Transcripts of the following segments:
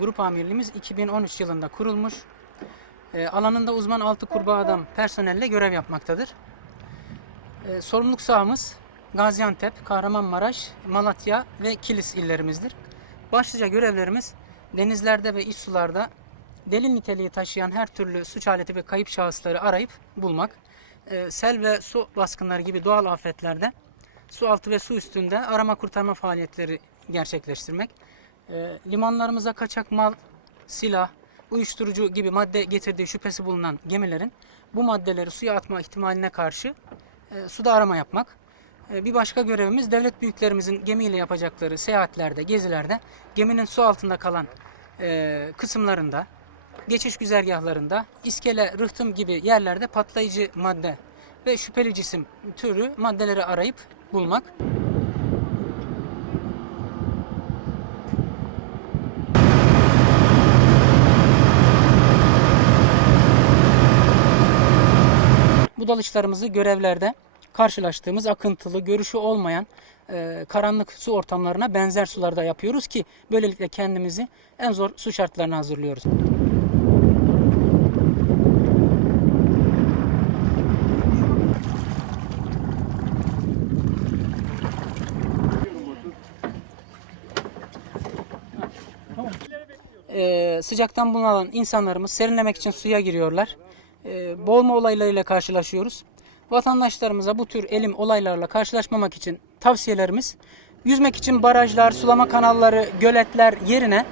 grup amirliğimiz 2013 yılında kurulmuş. E, alanında uzman 6 kurbağa adam personelle görev yapmaktadır. E, sorumluluk sahamız Gaziantep, Kahramanmaraş, Malatya ve Kilis illerimizdir. Başlıca görevlerimiz denizlerde ve iç sularda delil niteliği taşıyan her türlü suç aleti ve kayıp şahısları arayıp bulmak. E, sel ve su baskınları gibi doğal afetlerde su altı ve su üstünde arama kurtarma faaliyetleri gerçekleştirmek. E, limanlarımıza kaçak mal, silah, uyuşturucu gibi madde getirdiği şüphesi bulunan gemilerin bu maddeleri suya atma ihtimaline karşı e, suda arama yapmak. E, bir başka görevimiz devlet büyüklerimizin gemiyle yapacakları seyahatlerde, gezilerde geminin su altında kalan e, kısımlarında, geçiş güzergahlarında, iskele, rıhtım gibi yerlerde patlayıcı madde ve şüpheli cisim türü maddeleri arayıp bulmak. Dalışlarımızı görevlerde karşılaştığımız akıntılı, görüşü olmayan e, karanlık su ortamlarına benzer sularda yapıyoruz ki böylelikle kendimizi en zor su şartlarına hazırlıyoruz. Ee, sıcaktan bunalan insanlarımız serinlemek için suya giriyorlar. Ee, boğulma olaylarıyla karşılaşıyoruz. Vatandaşlarımıza bu tür elim olaylarla karşılaşmamak için tavsiyelerimiz yüzmek için barajlar, sulama kanalları, göletler yerine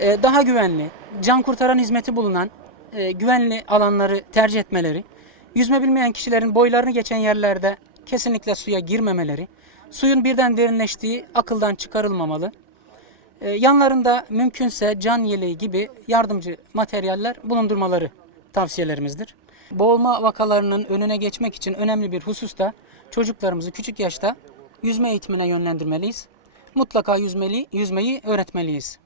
e, daha güvenli, can kurtaran hizmeti bulunan e, güvenli alanları tercih etmeleri, yüzme bilmeyen kişilerin boylarını geçen yerlerde kesinlikle suya girmemeleri, suyun birden derinleştiği akıldan çıkarılmamalı. E, yanlarında mümkünse can yeleği gibi yardımcı materyaller bulundurmaları tavsiyelerimizdir. Boğulma vakalarının önüne geçmek için önemli bir husus da çocuklarımızı küçük yaşta yüzme eğitimine yönlendirmeliyiz. Mutlaka yüzmeli, yüzmeyi öğretmeliyiz.